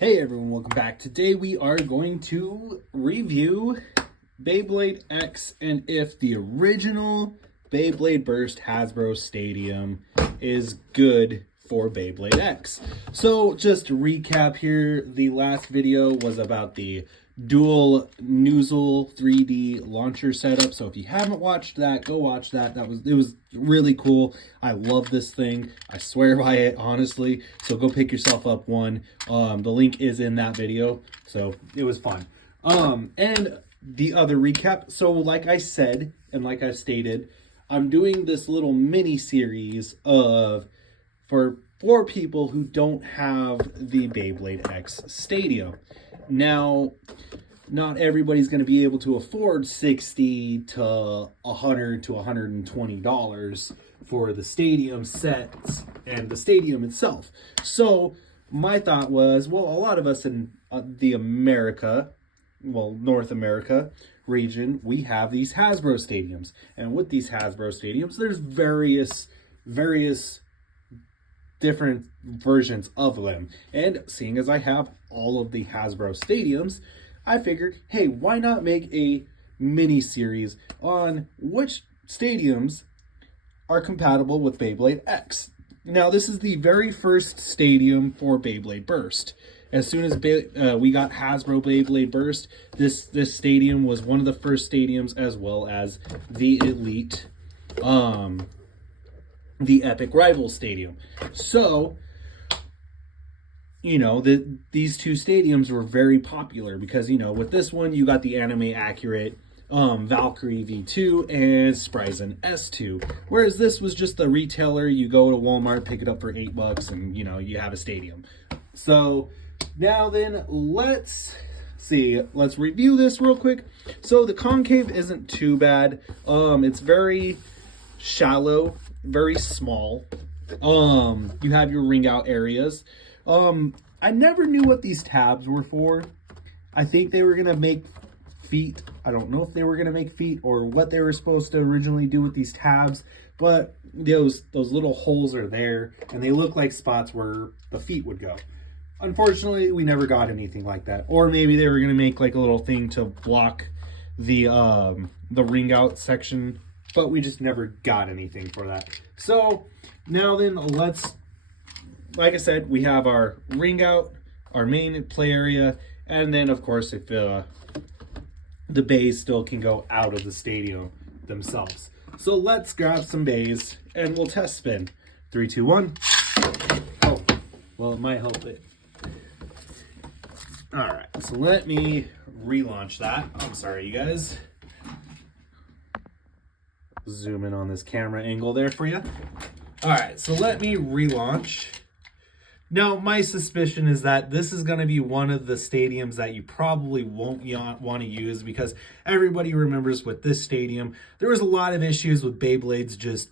Hey everyone, welcome back. Today we are going to review Beyblade X and if the original Beyblade Burst Hasbro Stadium is good for Beyblade X. So just to recap here, the last video was about the dual nozzle 3D launcher setup. So if you haven't watched that, go watch that. It was really cool. I love this thing. I swear by it, honestly. So go pick yourself up one. The link is in that video. So it was fun. And the other recap. So like I said, and like I stated, I'm doing this little mini series for people who don't have the Beyblade X Stadium. Now, not everybody's going to be able to afford $60 to $100 to $120 for the stadium sets and the stadium itself. So my thought was, well, a lot of us in the North America region, we have these Hasbro stadiums. And with these Hasbro stadiums, there's various different versions of them. And seeing as I have all of the Hasbro stadiums, I figured, hey, why not make a mini series on which stadiums are compatible with Beyblade X. Now, this is the very first stadium for Beyblade Burst. As soon as we got Hasbro Beyblade Burst, this stadium was one of the first stadiums, as well as the Elite, the Epic Rival Stadium. So, you know, these two stadiums were very popular because, you know, with this one, you got the anime accurate Valkyrie V2 and Spryzen S2. Whereas this was just the retailer. You go to Walmart, pick it up for $8, and, you know, you have a stadium. So, now then, let's review this real quick. So, the concave isn't too bad. It's very shallow, very small. You have your ring out areas. I never knew what these tabs were for. I think they were gonna make feet. I don't know if they were gonna make feet or what they were supposed to originally do with these tabs, but those little holes are there and they look like spots where the feet would go. Unfortunately, we never got anything like that. Or maybe they were gonna make like a little thing to block the ring out section, but we just never got anything for that. So now then, like I said, we have our ring out, our main play area, and then of course if the bays still can go out of the stadium themselves. So let's grab some bays and we'll test spin. 3, 2, 1. Oh, well, it might help it. All right, so let me relaunch that. I'm sorry, you guys. Zoom in on this camera angle there for you. All right, so let me relaunch. Now, my suspicion is that this is going to be one of the stadiums that you probably won't want to use because everybody remembers with this stadium, there was a lot of issues with Beyblades just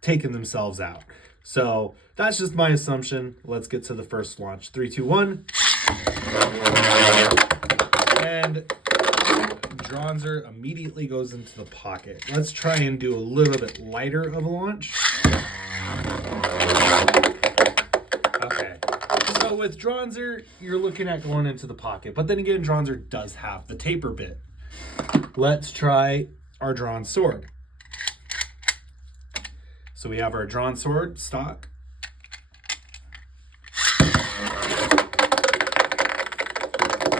taking themselves out. So that's just my assumption. Let's get to the first launch. 3, 2, 1. And Dronzer immediately goes into the pocket. Let's try and do a little bit lighter of a launch. Okay. So with Dronzer, you're looking at going into the pocket. But then again, Dronzer does have the taper bit. Let's try our drawn sword. So we have our drawn sword stock.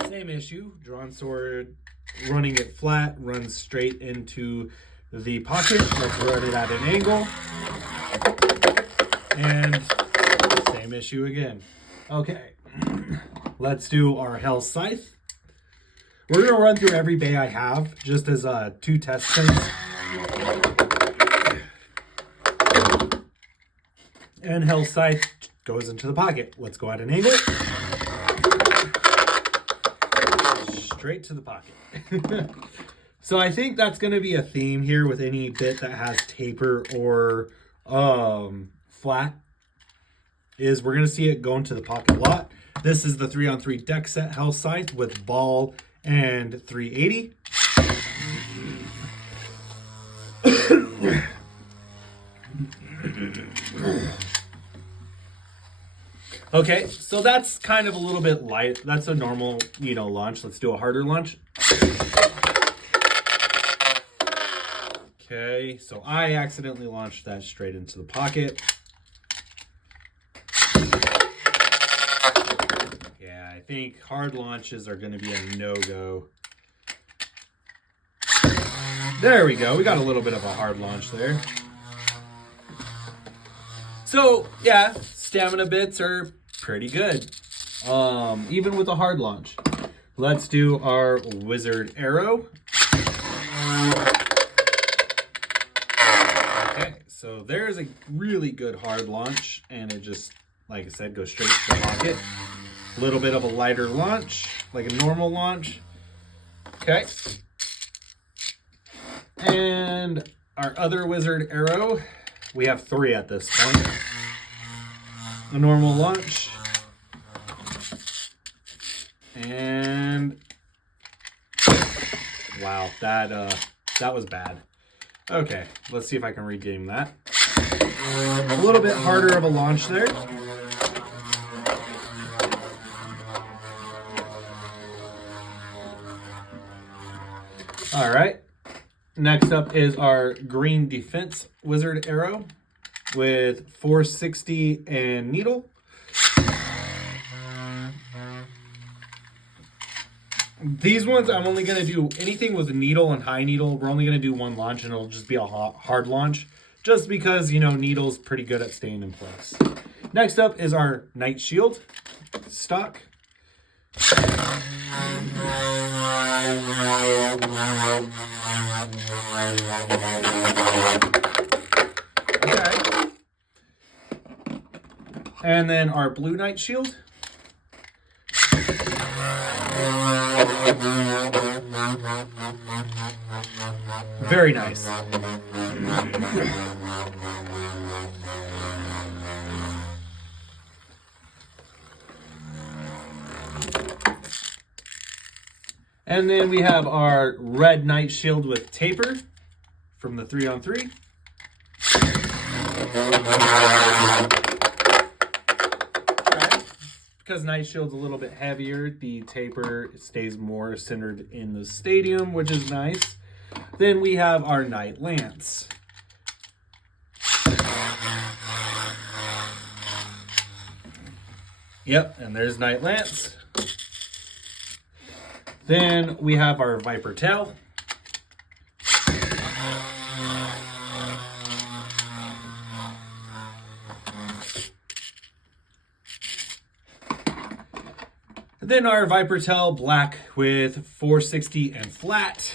Same issue. Drawn sword, running it flat, runs straight into the pocket. Let's run it at an angle. And same issue again. Okay, let's do our Hell Scythe. We're gonna run through every bay I have, just as 2 test spins. And Hell Scythe goes into the pocket. Let's go at an angle. Straight to the pocket. So I think that's going to be a theme here with any bit that has taper or flat, is we're going to see it go into the pocket a lot. This is the 3-on-3 deck set Hell Scythe with ball and 380. Okay, so that's kind of a little bit light. That's a normal, launch. Let's do a harder launch. Okay, so I accidentally launched that straight into the pocket. Yeah, I think hard launches are going to be a no-go. There we go. We got a little bit of a hard launch there. So, yeah, stamina bits are pretty good, even with a hard launch. Let's do our wizard arrow. Okay, so there's a really good hard launch, and it just, like I said, goes straight to the pocket. A little bit of a lighter launch, like a normal launch. Okay. And our other wizard arrow, we have 3 at this point. A normal launch. And wow, that was bad. Okay, let's see if I can redeem that. A little bit harder of a launch there. All right. Next up is our green defense wizard arrow with 460 and needle. These ones, I'm only going to do anything with needle and high needle. We're only going to do 1 launch, and it'll just be a hard launch, just because, needle's pretty good at staying in place. Next up is our knight shield stock. Okay. And then our blue knight shield. Very nice. And then we have our red knight shield with taper from the 3-on-3. Right. Because knight shield's a little bit heavier, the taper stays more centered in the stadium, which is nice. Then we have our knight lance. Yep, and there's knight lance. Then we have our viper tail. Then our viper tail black with 460 and flat.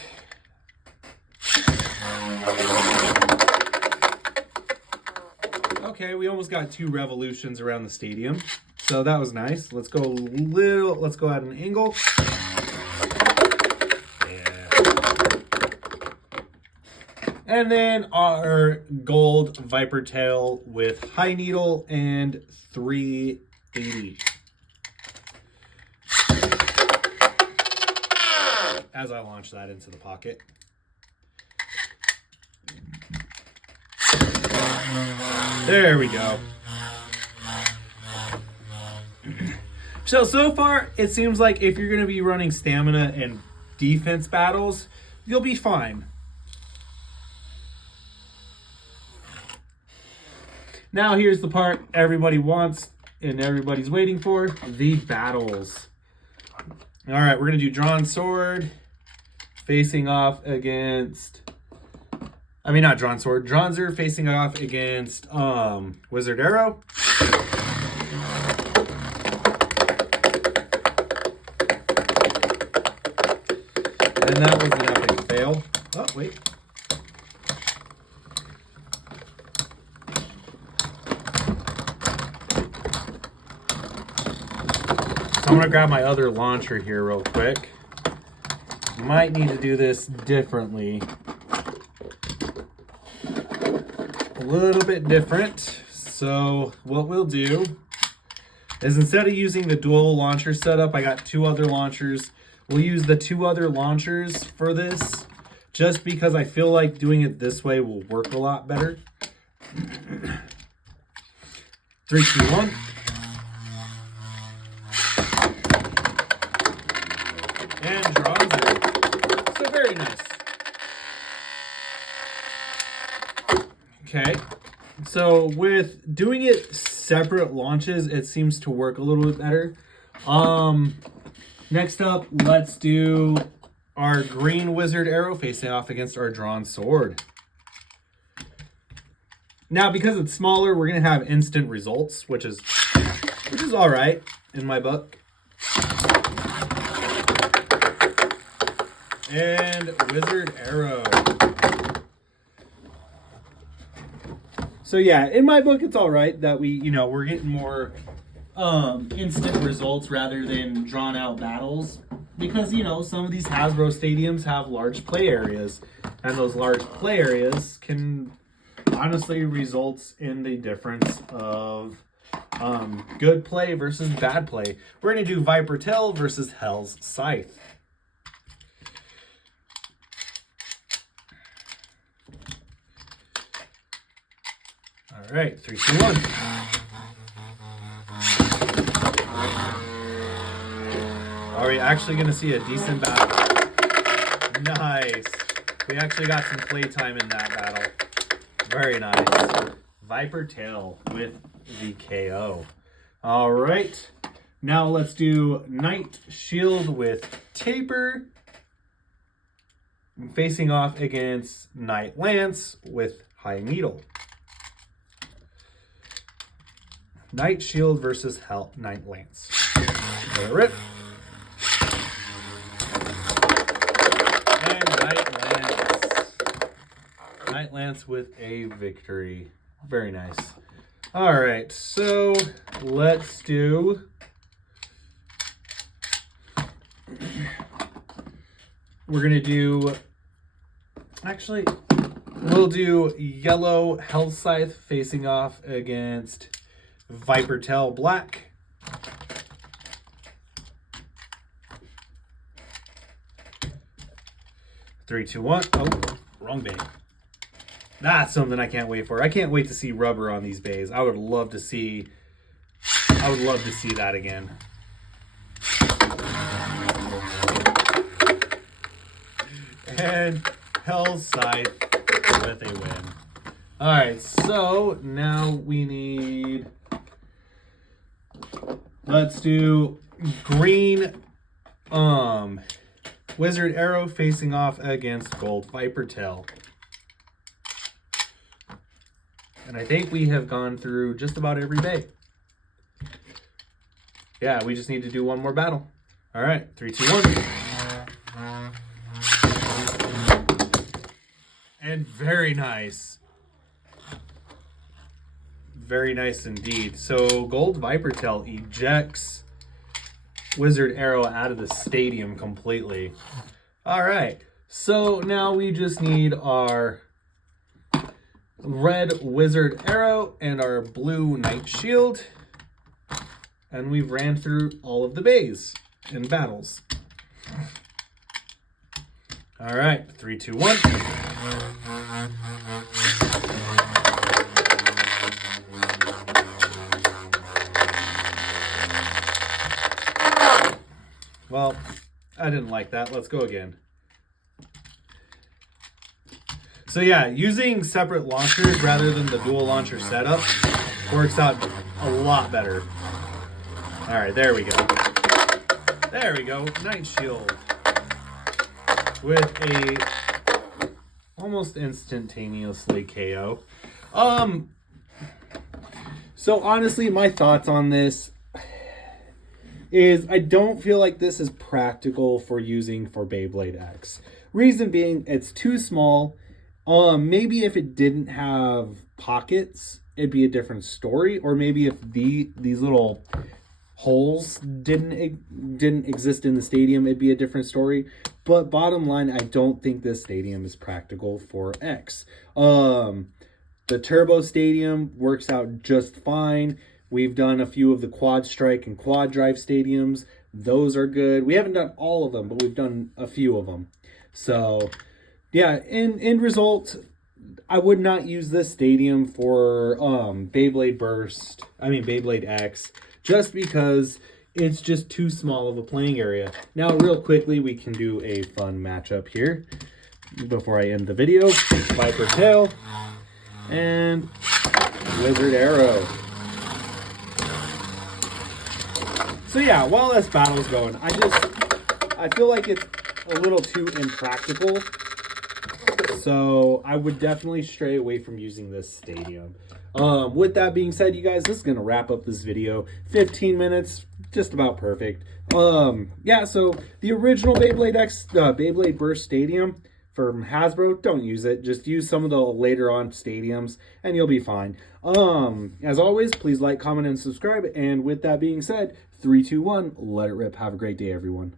Okay, we almost got 2 revolutions around the stadium, so that was nice. Let's go at an angle. And then our gold viper tail with high needle and 380. As I launch that into the pocket. There we go. So far, it seems like if you're going to be running stamina and defense battles, you'll be fine. Now here's the part everybody wants and everybody's waiting for, the battles. All right, we're going to do drawn sword facing off against... not drawn sword. Drawnzer facing off against wizard arrow. And that was an epic fail. Oh, wait. So I'm going to grab my other launcher here real quick. Might need to do this differently. A little bit different. So what we'll do is instead of using the dual launcher setup, I got 2 other launchers. We'll use the 2 other launchers for this just because I feel like doing it this way will work a lot better. 3, 2, 1. And draws it. So very nice. Okay. So with doing it separate launches, it seems to work a little bit better. Next up, let's do our green wizard arrow facing off against our drawn sword. Now, because it's smaller, we're gonna have instant results, which is all right in my book. And wizard arrow. So yeah, in my book, it's all right that we're getting more instant results rather than drawn out battles, because some of these Hasbro stadiums have large play areas, and those large play areas can honestly result in the difference of good play versus bad play. We're going to do Viper Tail versus Hell's Scythe. All right, 3, 2, 1. Are we actually going to see a decent battle? Nice. We actually got some playtime in that battle. Very nice. Viper Tail with the KO. All right. Now let's do Knight Shield with Taper. Facing off against Knight Lance with High Needle. Knight Shield versus Knight Lance. Let it rip. And Knight Lance with a victory. Very nice. All right, so let's do... We're going to do... Actually, we'll do yellow Hell's Scythe facing off against Viper Tail Black. Three, two, one. Oh, wrong bay. That's something I can't wait for. I can't wait to see rubber on these bays. I would love to see that again. And Hell's Scythe with a win. All right, so now we need... Let's do green Wizard Arrow facing off against gold Viper Tail. And I think we have gone through just about every bay. Yeah, we just need to do one more battle. All right, 3, 2, 1. And very nice. Very nice indeed. So gold Viper Tail ejects Wizard Arrow out of the stadium completely. All right, so now we just need our red Wizard Arrow and our blue Knight Shield. And we've ran through all of the bays and battles. All right, 3, 2, 1. Well, I didn't like that. Let's go again. So yeah, using separate launchers rather than the dual launcher setup works out a lot better. All right, there we go. There we go. Knight Shield with a almost instantaneously KO. So honestly, my thoughts on this is I don't feel like this is practical for using for Beyblade X. Reason being, it's too small. Maybe if it didn't have pockets, it'd be a different story. Or maybe if these little holes didn't exist in the stadium, it'd be a different story. But bottom line, I don't think this stadium is practical for X. The Turbo Stadium works out just fine. We've done a few of the Quad Strike and Quad Drive stadiums. Those are good. We haven't done all of them, but we've done a few of them. So, yeah, in result, I would not use this stadium for Beyblade X, just because it's just too small of a playing area. Now, real quickly, we can do a fun matchup here before I end the video. Viper Tail and Wizard Arrow. So yeah, while this battle's going, I feel like it's a little too impractical. So I would definitely stray away from using this stadium. With that being said, you guys, this is going to wrap up this video. 15 minutes, just about perfect. Yeah, so the original Beyblade Burst Stadium from Hasbro, don't use it. Just use some of the later on stadiums and you'll be fine. As always, please like, comment, and subscribe. And with that being said, 3, 2, 1, let it rip. Have a great day, everyone.